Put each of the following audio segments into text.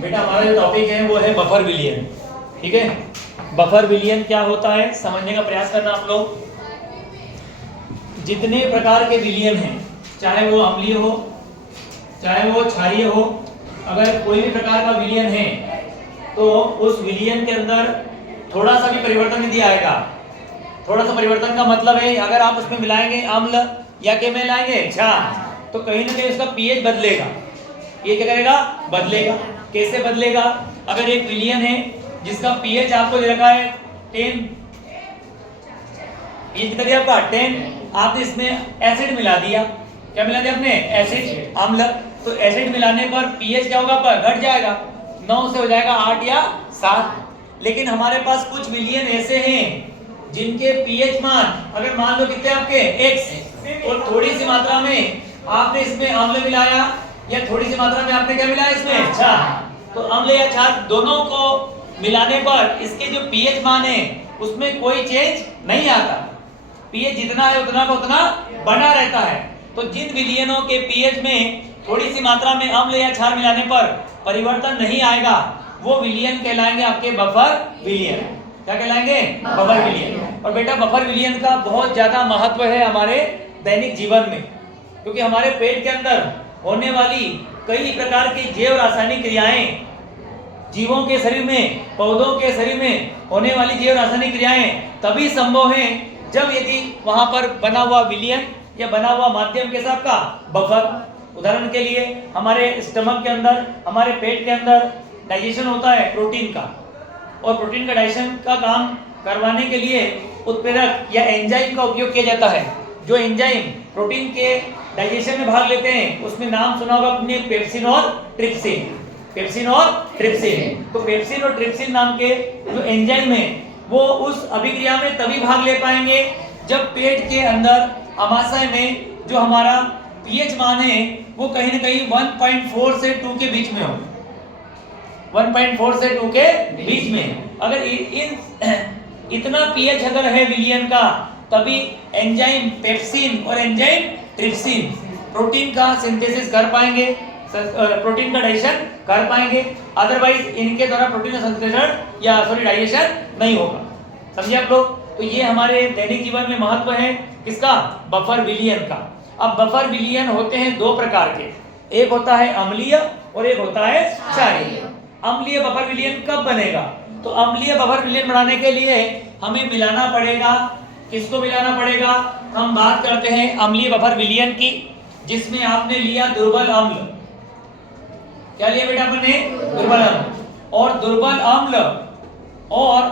बेटा हमारा जो टॉपिक है वो है बफर विलियन। ठीक है, बफर विलियन क्या होता है समझने का प्रयास करना आप लोग। जितने प्रकार के विलियन हैं, चाहे वो अम्लीय हो चाहे वो क्षारीय हो, अगर कोई भी प्रकार का विलियन है तो उस विलियन के अंदर थोड़ा सा भी परिवर्तन यदि आएगा, थोड़ा सा परिवर्तन का मतलब है अगर आप उसमें मिलाएंगे अम्ल या क्या मिलाएंगे क्षार, तो कहीं ना कहीं उसका पीएच बदलेगा। ये क्या करेगा? बदलेगा। कैसे बदलेगा? अगर एक विलियन है जिसका पीएच आपको दे रखा है 10, पीएच कितना दिया आपका 10, आपने इसमें एसिड मिला दिया। क्या मिला दिया आपने? एसिड, अम्ल। तो एसिड मिलाने पर पीएच क्या होगा? पर घट जाएगा, 9 से हो जाएगा 8 या 7। लेकिन हमारे पास कुछ विलियन ऐसे हैं जिनके पीएच मान अगर मान लो कितने आपके x, और थोड़ी सी मात्रा में आपने इसमें अम्ल मिलाया या थोड़ी सी मात्रा में आपने क्या मिलाया इसमें क्षार, तो अम्ल या क्षार दोनों को मिलाने पर इसके जो पीएच मान है उसमें कोई चेंज नहीं आता। पीएच जितना है उतना का उतना बना रहता है। तो जिन विलियनों के पीएच में थोड़ी सी मात्रा में अम्ल या क्षार मिलाने पर परिवर्तन नहीं आएगा वो विलियन कहलाएंगे आपके बफर विलियन। क्या कहलाएंगे? बफर विलियन। और बेटा बफर विलियन का बहुत ज्यादा महत्व है हमारे दैनिक जीवन में, क्योंकि हमारे पेट के अंदर होने वाली कई प्रकार की जैव रासायनिक क्रियाएं, जीवों के शरीर में, पौधों के शरीर में होने वाली जैव रासायनिक क्रियाएं तभी संभव हैं जब यदि वहां पर बना हुआ विलियन या बना हुआ माध्यम के साथ का बफर। उदाहरण के लिए हमारे स्टमक के अंदर, हमारे पेट के अंदर डाइजेशन होता है प्रोटीन का, और प्रोटीन का डाइजेशन का काम करवाने के लिए उत्प्रेरक या एंजाइम का उपयोग किया जाता है। जो एंजाइम प्रोटीन के डाइजेशन में भाग लेते हैं उसमें नाम सुना होगा आपने, पेप्सिन और ट्रिप्सिन। पेप्सिन और ट्रिप्सिन। तो पेप्सिन और ट्रिप्सिन नाम के जो एंजाइम है वो उस अभिक्रिया में तभी भाग ले पाएंगे जब पेट के अंदर आमाशय में जो हमारा पीएच मान है वो कहीं ना कहीं 1.4 से 2 के बीच में हो। 1.4 से 2 के बीच में अगर इतना पीएच अगर है विलियन का, तभी एंजाइम पेप्सिन और एंजाइम ट्रिप्सिन प्रोटीन का सिंथेसिस कर पाएंगे, प्रोटीन का डाइजेशन कर पाएंगे। अदरवाइज इनके द्वारा प्रोटीन का संश्लेषण या डाइजेशन नहीं होगा। समझे आप लोग? तो ये हमारे दैनिक जीवन में महत्व है किसका? बफर विलियन का। अब बफर विलियन होते हैं दो प्रकार के, एक होता है अम्लीय और एक होता है क्षारीय। अम्लीय बफर विलियन कब बनेगा? तो अम्लीय बफर विलियन बनाने के लिए हमें मिलाना पड़ेगा, किसको मिलाना पड़ेगा? हम बात करते हैं अम्लीय बफर विलियन की, जिसमें आपने लिया दुर्बल अम्ल। क्या लिया बेटा आपने? दुर्बल अम्ल। और दुर्बल अम्ल और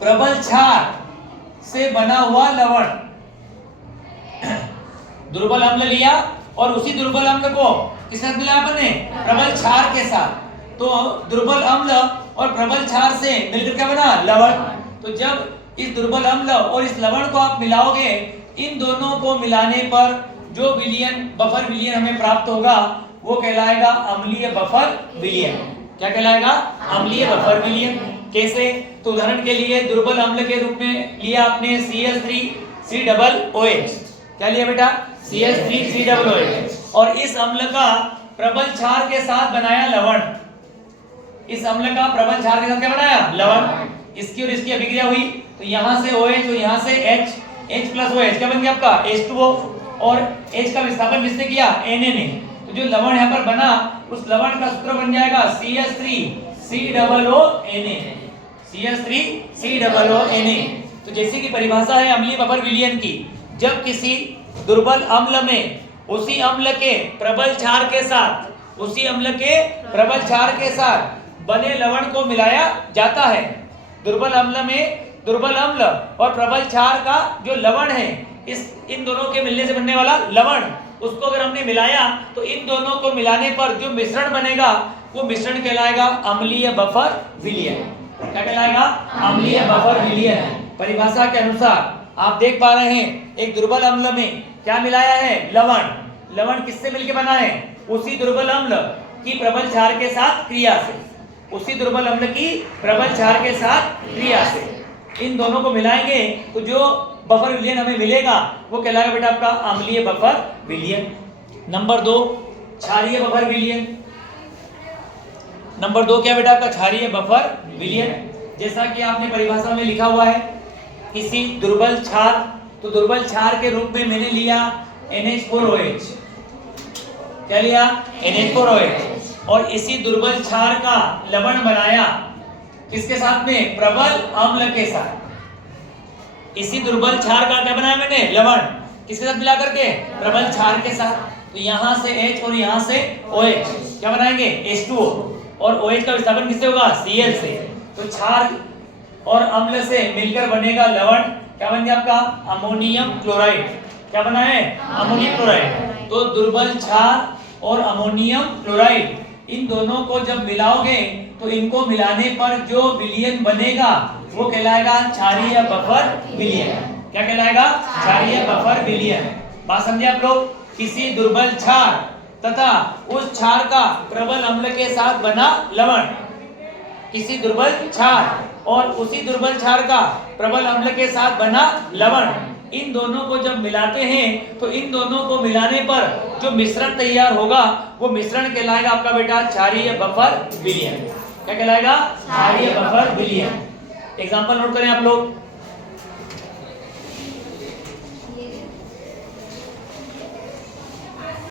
प्रबल क्षार से बना हुआ लवण। दुर्बल अम्ल लिया और उसी दुर्बल अम्ल को किसके साथ मिलाया आपने? प्रबल क्षार के साथ। तो दुर्बल अम्ल और प्रबल क्षार से मिलकर क्या बना? लवण। तो जब इस दुर्बल अम्ल और इस लवण को आप मिलाओगे, इन दोनों को मिलाने पर जो विलियन, बफर विलियन हमें प्राप्त होगा वो कहलाएगा अम्लीय बफर विलियन। क्या कहलाएगा? अम्लीय बफर विलियन। कैसे? तो उदाहरण के लिए दुर्बल अम्ल के रूप में लिया आपने CH3COOH। क्या लिया बेटा? CH3COOH। और इस अम्ल का प्रबल क्षार के साथ बनाया लवण। इस अम्ल का प्रबल क्षार के साथ क्या बनाया? लवण। इसकी और इसकी अभिक्रिया हुई तो यहाँ से OH और यहाँ से H प्लस OH क्या बन गया आपका? H2O। और H का विस्थापन किसने किया? Na ने। तो जो लवण यहाँ पर बना उस लवण का सूत्र बन जाएगा CH3COONA। CH3COONA। तो जैसे की परिभाषा है अम्लीय बफर विलियन की, जब किसी दुर्बल अम्ल में उसी अम्ल के प्रबल क्षार के साथ, उसी अम्ल के प्रबल क्षार के साथ बने लवण को मिलाया जाता है। दुर्बल अम्ल में दुर्बल अम्ल और प्रबल क्षार का जो लवण है, इन दोनों के मिलने से बनने वाला लवण, उसको अगर हमने मिलाया तो इन दोनों को मिलाने पर जो मिश्रण बनेगा वो मिश्रण कहलाएगा अम्लीय बफर विलियन। क्या कहलाएगा? अम्लीय बफर विलियन। परिभाषा के अनुसार आप देख पा रहे हैं एक दुर्बल अम्ल में क्या मिलाया है? लवण। लवण किससे मिलकर बना है? उसी दुर्बल अम्ल की प्रबल क्षार के साथ क्रिया से, उसी दुर्बल अम्ल की प्रबल क्षार के साथ क्रिया से इन दोनों को मिलाएंगे तो जो बफर विलियन हमें मिलेगा वो कहलाएगा बेटा आपका अम्लीय बफर विलियन। नंबर 2 क्षारीय बफर विलियन। नंबर 2 क्या बेटा आपका क्षारीय बफर विलयन। जैसा कि आपने परिभाषा में लिखा हुआ है, किसी दुर्बल क्षार, तो दुर्बल क्षार के रूप में मैंने लिया NH4OH। क्या लिया? NH4OH। और इसी दुर्बल क्षार का लवण बनाया किसके साथ में? प्रबल अम्ल के साथ। इसी दुर्बल क्षार का क्या बनाया मैंने? लवण। किसके साथ मिला करके? प्रबल क्षार के साथ। तो यहां से H और यहां से OH, क्या बनाएंगे? H2O। और OH का विस्थापन किससे होगा? Cl से। तो क्षार और अम्ल से मिलकर बनेगा लवण, क्या बन गया आपका? Ammonium chloride. क्या बना है? Ammonium chloride. तो दुर्बल क्षार और अमोनियम क्लोराइड, इन दोनों को जब मिलाओगे तो इनको मिलाने पर जो विलयन बनेगा वो कहलाएगा क्षारीय बफर विलयन। क्या कहलाएगा? क्षारीय बफर विलयन। बात समझे आप लोग? किसी दुर्बल क्षार तथा उस क्षार का प्रबल अम्ल के साथ बना लवण, किसी दुर्बल क्षार और उसी दुर्बल क्षार का प्रबल अम्ल के साथ बना लवण, इन दोनों को जब मिलाते हैं तो इन दोनों को मिलाने पर जो मिश्रण तैयार होगा वो मिश्रण कहलाएगा आपका बेटा क्षारीय बफर विलयन। क्या कहलाएगा? क्षारीय बफर विलयन। एग्जांपल नोट करें आप लोग।